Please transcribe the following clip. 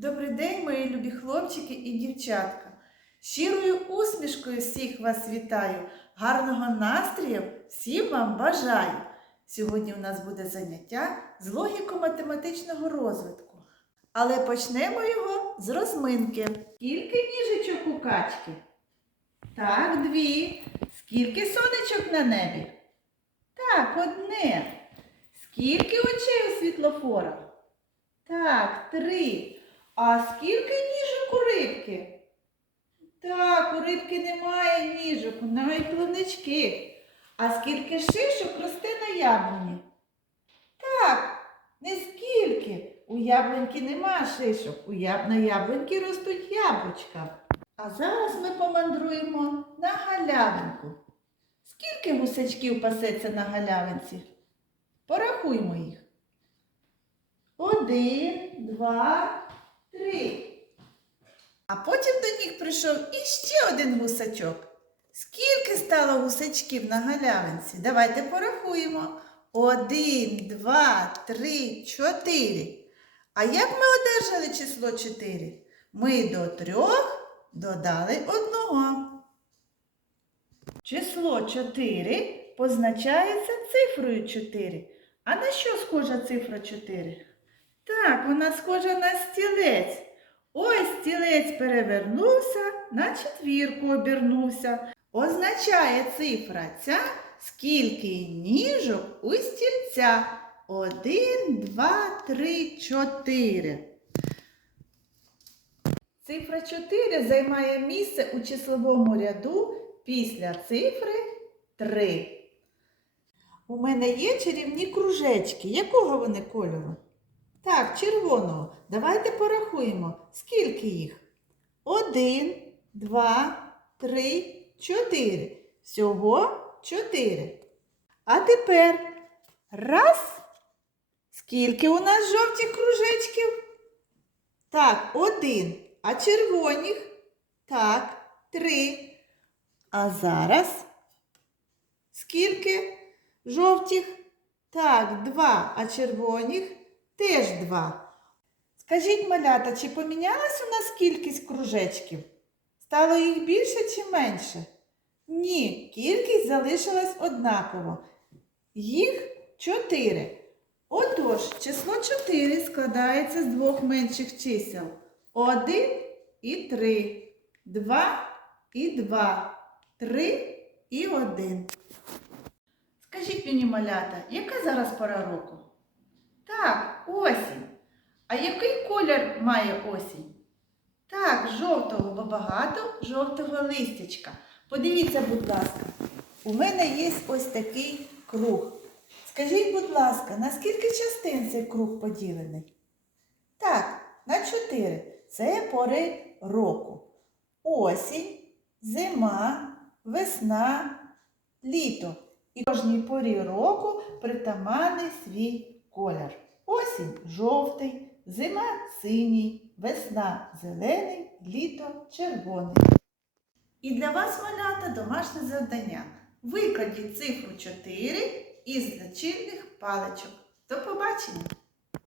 Добрий день, мої любі хлопчики і дівчатка. Щирою усмішкою всіх вас вітаю, гарного настрою всім вам бажаю. Сьогодні у нас буде заняття з логіко-математичного розвитку. Але почнемо його з розминки. Скільки ніжечок у качки? Так, дві. Скільки сонечок на небі? Так, одне. Скільки очей у світлофора? Так, три. А скільки ніжок у рибки? Так, у рибки немає ніжок, навіть плавнички. А скільки шишок росте на яблуні? Так, не скільки. У яблуньки нема шишок, у яб... на яблуньки ростуть яблучка. А зараз ми помандруємо на галявинку. Скільки гусачків пасеться на галявинці? Порахуймо їх. Один, два, три. А потім до них прийшов іще один гусачок. Скільки стало гусачків на галявинці? Давайте порахуємо. Один, два, три, чотири. А як ми одержали число чотири? Ми до трьох додали одного. Число 4 позначається цифрою 4. А на що схожа цифра 4? Так, вона схожа на стілець. Ось стілець перевернувся, на четвірку обернувся. Означає цифра ця, скільки ніжок у стільця. Один, два, три, чотири. Цифра 4 займає місце у числовому ряду після цифри 3. У мене є чарівні кружечки. Якого вони кольору? Так, червоного. Давайте порахуємо, скільки їх. Один, два, три, чотири. Всього чотири. А тепер раз. Скільки у нас жовтих кружечків? Так, один. А червоних? Так, три. А зараз скільки жовтих? Так, два, а червоних теж два. Скажіть, малята, чи помінялась у нас кількість кружечків? Стало їх більше чи менше? Ні, кількість залишилась однаково. Їх чотири. Отож, число 4 складається з двох менших чисел. 1 і 3. 2 і 2. 3 і 1. Скажіть мені, малята, яка зараз пора року? Так, осінь. А який колір має осінь? Так, жовтого, бо багато жовтого листячка. Подивіться, будь ласка, у мене є ось такий круг. Скажіть, будь ласка, на скільки частин цей круг поділений? Так, на чотири. Це пори року. Осінь, зима, весна, літо. І кожній порі року притаманний свій колір. Осінь жовтий, зима синій, весна зелений, літо червоний. І для вас, малята, домашнє завдання. Викладіть цифру 4 із злочинних паличок. До побачення!